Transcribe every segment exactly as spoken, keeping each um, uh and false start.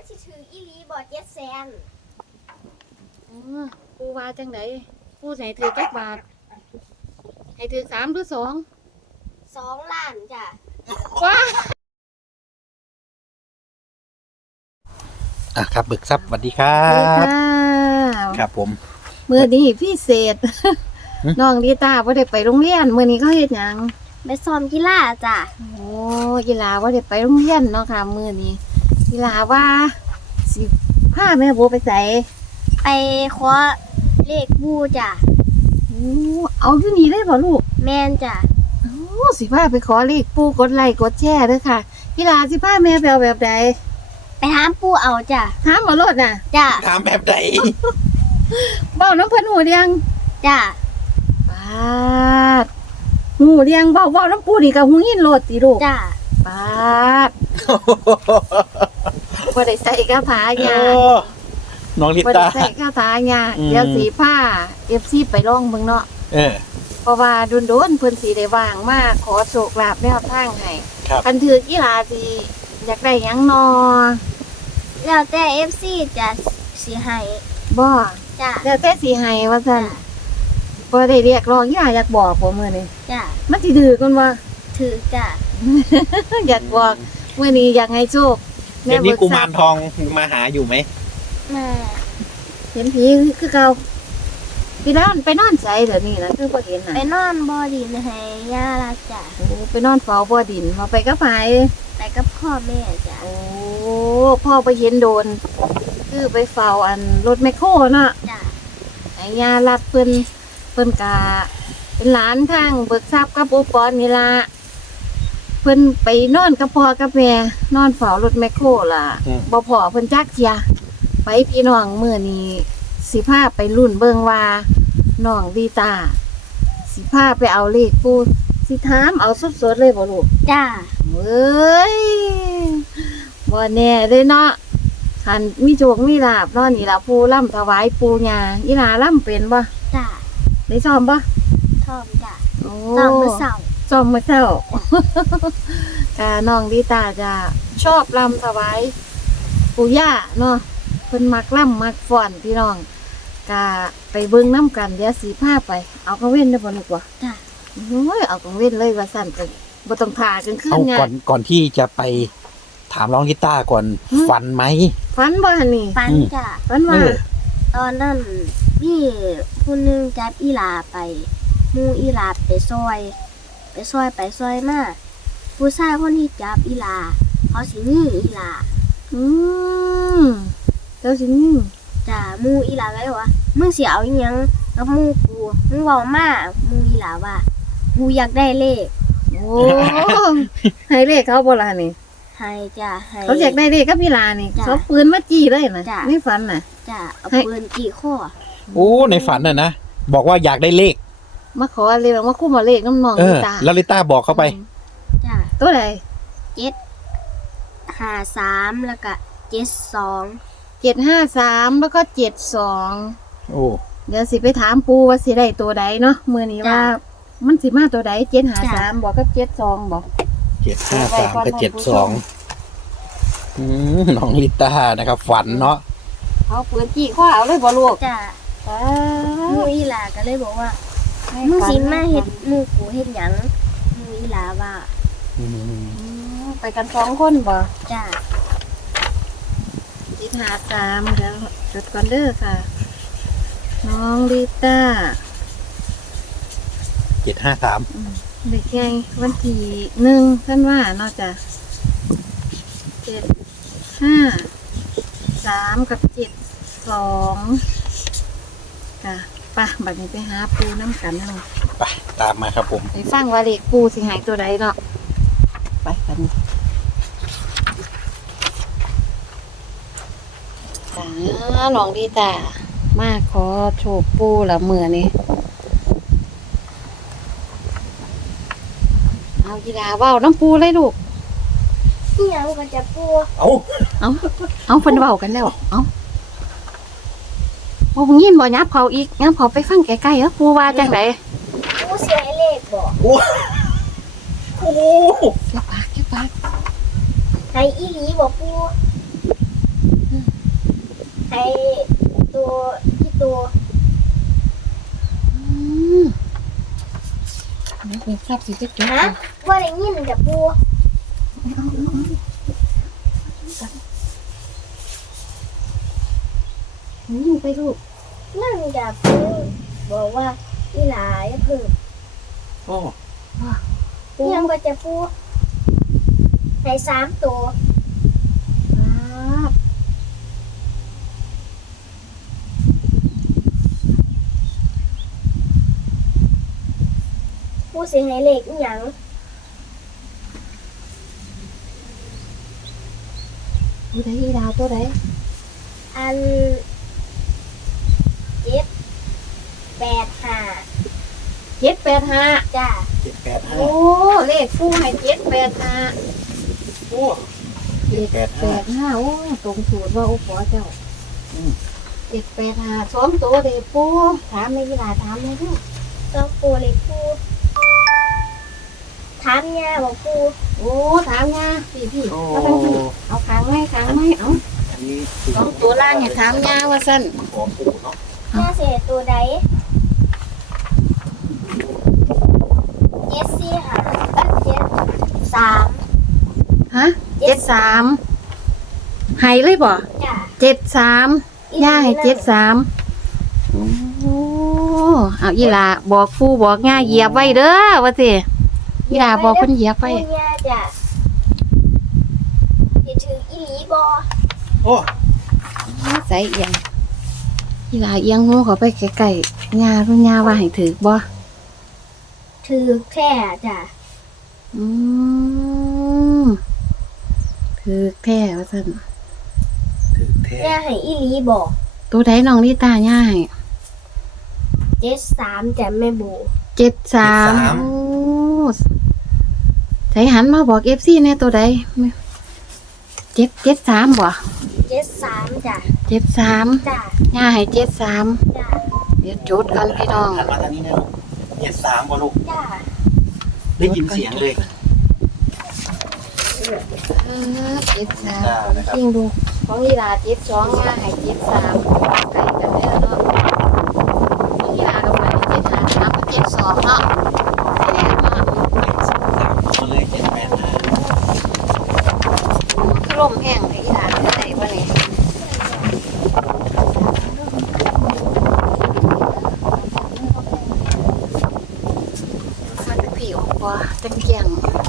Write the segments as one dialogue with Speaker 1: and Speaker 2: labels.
Speaker 1: สิถืออีหลีบ่เจ็ดแสน
Speaker 2: ปูว่าจังไดปูใส่ถือจักบาทให้ถือสามหรือสอง
Speaker 1: สองล้านจ้ะ
Speaker 2: ว้า
Speaker 3: อ่ะครับเบิกทรัพย์สวัสดีครับ ครับผม
Speaker 2: มื้อนี้พิเศษน้องดีตาบ่ได้ไปโรงเรียนมื้อนี้เขาเฮ็ดหยัง
Speaker 1: ไปซ้อมกีฬาจ้ะ
Speaker 2: โอ้กีฬาบ่ได้ไปโรงเรียนเนาะค่ะมื้อนี้กีฬาว่าสิพาแม่โบไปไส
Speaker 1: ไปขอเลขบูจ้ะ
Speaker 2: โอ้เอาอยู่นี่ได้บ่ลูก
Speaker 1: แม่นจ้ะ
Speaker 2: โอ้สิพาไปขอเลขปู่กดไลค์กดแชร์เด้อค่ะกีฬาสิพาแม่ไปเอาแบบใด
Speaker 1: ไปถามปู่เอาจ้ะ
Speaker 2: ถามมาโลดน่ะ
Speaker 1: จ้ะ
Speaker 3: ถามแบบใด
Speaker 2: เว้าน้ำเพิ่นหูเรียง
Speaker 1: จ้ะ
Speaker 2: ปาดหูเรียงเว้าเว้าน้ำปู่นี่ก็หูยินโลดติลูก
Speaker 1: จ้ะ
Speaker 2: ปาดบ่ได้ใส่กระถางยา
Speaker 3: น้องลิตา
Speaker 2: บ่ได้ใส่กระถางยาเดี๋ยวสีผ้า เอฟ ซี ไปลองเบิ่งเนาะ
Speaker 3: เออ
Speaker 2: เพราะว่าโดนๆเพิ่นสิได้ว่างมาขอโชคลาภแนวทางให้
Speaker 3: ครับ
Speaker 2: คันถือกีฬาสิอยากได้หยังนอ
Speaker 1: แล้วแต่ เอฟ ซี จะสิให้
Speaker 2: บ่
Speaker 1: จ้ะ
Speaker 2: แล้วแต่สิให้ว่าซั่นบ่ได้เรียกร้องกีฬาอยากบอกบ่มื้อนี้
Speaker 1: จ้ะ
Speaker 2: มันสิถือกันว่า
Speaker 1: ถือจ้ะ
Speaker 2: อยากบอกมื้อนี้อยากให้โชค
Speaker 3: เดี๋ยวนี้กุมารทองมาหาอยู่ไหม
Speaker 1: มา
Speaker 2: เห็นผีคือเก่าพี่นอนไปนอนใส่เดี๋ยวนี้นะคือบ่เห็นน่ะ
Speaker 1: ไปนอนบ่อดินให้ย่าละจ้ะ
Speaker 2: โอ้ไปนอนเฝ้าบ่อดินมาไปกับไผ
Speaker 1: ไปกับพ่อแม่จ้ะ
Speaker 2: โอ้พ่อไปเห็นโดนคือไปเฝ้าอันรถแมคโครเนาะ
Speaker 1: จ้ะ
Speaker 2: ให้ย่ารัดเพิ่นเพิ่นกะเป็นหลานทางเบิกทรัพย์กับโอปอนนี่ล่ะเพิ่นไปนอนกับพ่อกับแม่นอนเฝ้ารถแมคโครล่ะบ่พอเพิ่นจักเที่ยไปพี่น้องมื้อนี้สิพาไปรุ่นเบิ่งว่าน้องดีตาสิพาไปเอาเลขปู่สิถามเอาสดๆเลยบ่ลูก
Speaker 1: จ้า
Speaker 2: เอ้ยบ่แน่เด้เนาะคันมีโชคมีลาภเนาะนี่ล่ะปู่ร่ำถวายปู่ย่าอีหลาร่ำเป็นบ่
Speaker 1: จ้า
Speaker 2: ได้ซ้อมบ่
Speaker 1: ซ้อมจ้ะซ้อมมื้อเช้า
Speaker 2: ซ้อมมื้อเช้าก็น้องดีตาจะชอบร่ำถวายปู่ย่าเนาะเพิ่นมักล่ำมักฟ้อนพี่น้องก็ไปเบิ่งน้ำกันเดี๋ยวสีผ้าไปเอากระเว้นได้บ่ลูกวะ
Speaker 1: จ้ะ
Speaker 2: โอ้ยเอากระเว้นเลยว่าสั่นไปบ่ต้องพากันขึ้น
Speaker 3: ไงก่อนก่อนที่จะไปถามน้องลิต้าก่อนฝันไหม
Speaker 2: ฝันบ่หั่นนี่
Speaker 1: ฝันจ้ะ
Speaker 2: ฝันว่า
Speaker 1: ตอนนั้นพี่ผู้นึงจับอีหลาไปหมู่อีหลาไปซอยไปซอยไปซอยมาผู้ชายคนที่จับอีหลาเขาสิยิงอีหลา
Speaker 2: อืมเจ้าสิยิง
Speaker 1: จ้ะหมู่อีหลาไว้ว่ามึงสิเอาอีหยังกับหมู่กูมึงเว้ามาหมู่อีหลาว่ากูอยากได้เลข
Speaker 2: โอ้ให้เลขเขาบ่ล่ะนี่
Speaker 1: ให้จ้ะให้
Speaker 2: เขาอยากได้เลขกับอีหลานี่เขาปืนมาจี้เลยน่ะในฝันน่ะ
Speaker 1: จ้ะเอาปืนจี้คอ
Speaker 3: โอ้ในฝันน่ะนะบอกว่าอยากได้เลข
Speaker 2: มาขอเลขมาคุ้มเอาเลขน้ำนองลิต้า
Speaker 3: แล้วลิต้าบอกเขาไป
Speaker 1: จ้ะ
Speaker 2: ตัวใด
Speaker 1: เจ็ดห้าสามแล้วก็เจ็ดสอง
Speaker 2: เจ็ดห้าสามแล้วก็เจ็ดสอง
Speaker 3: โอ้
Speaker 2: เดี๋ยวสิไปถามปูว่าสิได้ตัวใดเนาะมื้อนี้ว่ามันสิมาตัวใดเจ็ดห้าสามบอกกับเจ็ดสองบอก
Speaker 3: เจ็ดห้าสามกับเจ็ดสองอืมน้องลิต้านะครับฝันเนาะ
Speaker 2: เอาปืนจี้ข้อเอาเลยบ่ลูก
Speaker 1: จ้ะหมู่อีหลาก็เลยบอกว่ามึงสิมาเฮ็ดหมู่กูเฮ็ดหยังหมู่อีหลาว่า
Speaker 2: ไปกันสองคนบ่
Speaker 1: จ้ะ
Speaker 2: เจ็ดห้าสามเดี๋ยวจดก่อนเด้อค่ะน้องลิต้า
Speaker 3: เจ็ดห้าสาม
Speaker 2: เด็กไงวันที่หนึ่งท่านว่าเนาะจ้ะเจ็ดห้าสามกับเจ็ดสองค่ะป่ะบัดนี้ไปหาปูน้ำกันเนาะ
Speaker 3: ไปตามมาครับผม
Speaker 2: ไปฟังว่าเลขปูสิหายตัวใดเนาะไปกันน้องดีตามาขอโชคปูละเมื่อนี้เอากีฬาว่าวน้ำปูเลยลูก
Speaker 1: นี่ยังกันจะปู
Speaker 3: เอา
Speaker 2: เอาเอาเพิ่นเว้ากันแล้วเอาบ่เพิ่งยินบ่ยับเขาอีกยับเขาไปฟังใกล้ๆเอ้อปูว่าจังได๋
Speaker 1: ปูเสียเลขบ่
Speaker 3: โอ้โอ้
Speaker 2: แค่ปากแค่ปาก
Speaker 1: ให้อีหลีบ่ปูให้ตัวที่ตัว
Speaker 2: อืมเบิกทรัพย์สิจะจบ
Speaker 1: ฮะว่าได้ยินจ้ะปู
Speaker 2: นี่ไปลูก
Speaker 1: นั่นจ้ะปูบอกว่าอีหลาอย่าเพิ่ง
Speaker 3: โอ้
Speaker 1: ยังก็จะปูให้สามตัว
Speaker 2: ครับ
Speaker 1: ปูสิให้เลขอีหยัง
Speaker 2: ตัวใดอีดาวตัวใด
Speaker 1: อันเจ็ดแปดห้า
Speaker 2: เจ็ดแปดห้า
Speaker 1: จ้ะ
Speaker 3: เจ็ดแปดห้า
Speaker 2: โอ้เลขผู้ให้เจ็ดแปดห้า
Speaker 3: โอ้เจ็ดแปด
Speaker 2: แป
Speaker 3: ห้า
Speaker 2: ดห้าโอ้ตรงสูตรว่าโอ้ปอเจ้า
Speaker 3: อืม
Speaker 2: เจ็ดแปดห้าสองตัวเด็กปูถามในกีฬาถามเลยลูก
Speaker 1: ต้องปูเลยปูถามยาบอกปู
Speaker 2: โอ้ถามยาพี่พี่
Speaker 3: โอ้
Speaker 2: เอาไปพี่เอาค้างไหมค้างไหมเอา
Speaker 3: อันนี้
Speaker 2: สองตัวล่างให้ถามยาว่าสั้น
Speaker 3: ขอปู่เนาะ
Speaker 1: ยาเสียตัวใดเจ็ดสี่ห้าเอ้ยเจ็ดสาม
Speaker 2: ฮะเจ็ดสามให้เลยบ่
Speaker 1: จ้ะ
Speaker 2: เจ็ดสามย่าให้เจ็ดสามโอ้เอาอีหลาบอกปูบอกย่าเหยียบไว้เด้อว่าสิอีหลาบอกเพิ่นเหยียบไว้
Speaker 1: ปูยาจ้ะจะถืออีหลีบอ
Speaker 3: โอ้
Speaker 2: ใส่เอียงอีหลาเอียงหูเขาไปใกล้ๆย่ารุ่นย่าว่าให้ถือบ่
Speaker 1: ถือแค่จ้ะ
Speaker 2: อืมถือแท้ว่าซั่น
Speaker 3: ถึงแท้
Speaker 1: ยาให้อีหลีบอ
Speaker 2: ตัวใดน้องลิตาย่าให้
Speaker 1: เจ็ดสามจ้ะแม่บู
Speaker 2: เจ็ดสามโอ้ใส่หันมาบอก เอฟ ซี แน่ตัวใดเจ็ดเจ็ดสามบ่
Speaker 1: เจ็ดสามจ้ะ
Speaker 2: เจ็ดสาม
Speaker 1: จ้ะ
Speaker 2: ย่าให้เจ็ดสาม
Speaker 1: จ้ะ
Speaker 2: เดี๋ยวจุดกันพี่น้อง
Speaker 3: หันมาทางนี้นะลูกเจ็ดสามบ่ลูก
Speaker 1: จ้ะ
Speaker 3: ได้ยินเสียงเลย
Speaker 2: เออเจ็ดสาม
Speaker 3: จ้านะครับ
Speaker 2: จริงดูของอีหลาเจ็ดสองย่าให้เจ็ดสามไก่กันแล้วเนาะของอีหลากับไปเจ็ดห้าสามกับเจ็ดสองเนาะแน่มาก
Speaker 3: สามตัวเลยเจ็ดแปดห้า
Speaker 2: คือลมแห้งเลยอีหลาเป็นไงวะเนี่ยมาตะผีออกบ่ตะเกียงเจ็ด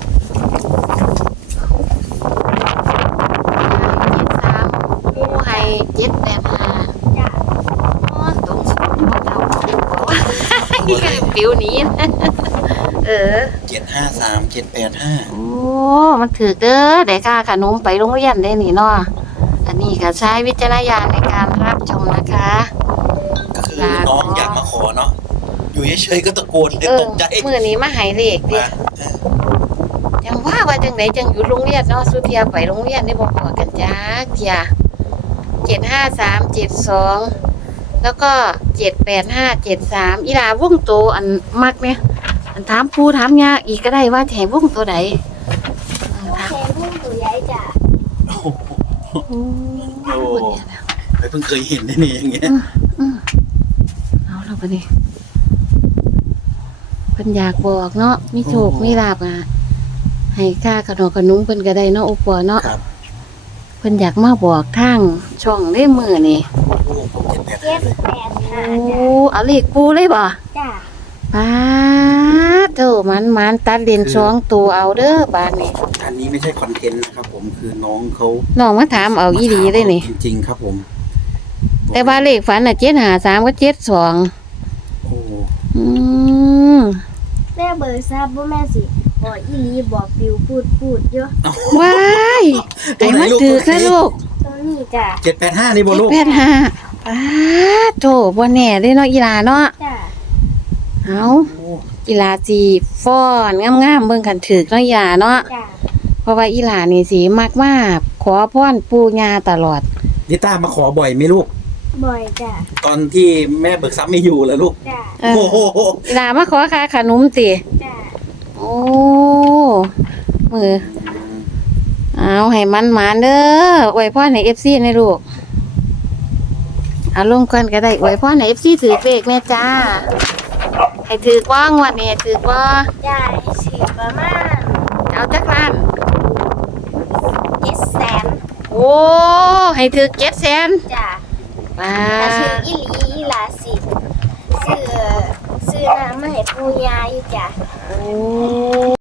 Speaker 2: สามปูให้เจ็ดแปดห้า
Speaker 1: จ้ะ
Speaker 2: อ๋อตรงสุดของเราปิวหนี้นะเออ
Speaker 3: เจ็ดห้าสามเจ็ดแปดห้า
Speaker 2: โอ้ มันถือเด้อได้ค่าขนมไปโรงเรียนได้นี่เนาะอันนี้ก็ใช้วิจารณญาณในการรับชมนะคะ
Speaker 3: ก็คือน้องอยากมาขอเนาะอยู่เฉยๆก็ตะโกนเลย
Speaker 2: เออ
Speaker 3: ตกใจ
Speaker 2: มื้อนี้มาให้เลขดิ
Speaker 3: มาเออ
Speaker 2: จังว่าว่าจังไดจังอยู่โรงเรียนเนาะสุเทียไปโรงเรียนได้บ่พอกันจักเที่ยเจ็ดห้าสามเจ็ดสองแล้วก็เจ็ดแปดห้าเจ็ดสามอีหลาวงโตอันมักเนี่ยอันถามปู่ถามย่าอีกก็ได้ว่าจะให้วงตัวใดเออ
Speaker 1: โอ
Speaker 2: ถาม
Speaker 1: เคพุ่งตัวใหญ่จ้ะ
Speaker 3: โอ้โห
Speaker 2: โอ้ย
Speaker 3: ไม่เพิ่งเคยเห็นได้นี่อย่างเงี้ย
Speaker 2: อืมเอาเราไปดิเพิ่นอยากบอกเนาะมีโชคมีลาบอ่ะให้ค่าขนมขนมเพิ่นก็ได้เนาะโอปัวเนาะ
Speaker 3: ครับ
Speaker 2: เพิ่นอยากมาบอกทางช่องได้มือนี่
Speaker 3: โอ้ผมเจ็ดแปด
Speaker 1: เจ็
Speaker 3: ห้า
Speaker 1: ด
Speaker 3: เลย
Speaker 1: แปดห้า
Speaker 2: โอ้
Speaker 1: จ้ะ
Speaker 2: เอาเลขปูเลยบ่
Speaker 1: จ้ะ
Speaker 2: ป้าดโธ่มันมันตัดเลนสองตัวเอาเด้อบาดนี้
Speaker 3: อันนี้ไม่ใช่คอนเทนต์นะครับผมคือน้องเขา
Speaker 2: น้องมาถามเอาอีหลีเลยนี่
Speaker 3: จริงๆครับผม
Speaker 2: แต่ว่าเลขฝันน่ะเจ็ดห้าสามกับเจ็ดสอง
Speaker 3: โอ้
Speaker 2: อืม
Speaker 1: แม่เบอร์ทราบว่าแม่สิบอกอีหลีบอกปิวพูดพูดเยอะ
Speaker 2: ว้ายไอ้มันถือค่ะลูก
Speaker 1: ตัวนี้จ้ะ
Speaker 3: เจ็ดแปดห้านี่บอลูก
Speaker 2: เจ็ดแปดห้าป้าดโธ่บ่แน่เด้เนาะอีหลาเนาะ
Speaker 1: จ้ะ
Speaker 2: เอา
Speaker 3: โอ้
Speaker 2: อีหลาสีฟ้อนงามๆเบิ่งกันถือเนาะอีหลาเนาะ
Speaker 1: จ้ะ
Speaker 2: เพราะว่าอีหลานี่สิมักมากขอพรปู่ย่าตลอด
Speaker 3: ลิต้ามาขอบ่อยไหมลูก
Speaker 1: บ่อยจ้ะ
Speaker 3: ตอนที่แม่เบิกทรัพย์ไม่อยู่เหรอลูก
Speaker 1: จ้ะ
Speaker 2: เออ
Speaker 3: โอ้โห
Speaker 2: อีหลามาขอค่าขนมติ
Speaker 1: จ้ะ
Speaker 2: โอ้มือเอาให้มันหมานเด้ออวยพรให้ เอฟ ซี ในลูกเอาลงก่อนก็ได้อวยพรให้ เอฟ ซี ถือเลขแม่จ้าให้ถือว่างวันนี้ถือว่า
Speaker 1: ยายสิประมาณ
Speaker 2: เอาจักล้าน
Speaker 1: เจ็ดแสน
Speaker 2: โอ้ให้ถือเจ็ดแสน
Speaker 1: จ้ะ
Speaker 2: ว้า
Speaker 1: ถ้าซื้ออีหลีอีหลาสิซื้อซื้อน้ำมาให้ปูยาอยู่จ้ะ
Speaker 2: โอ้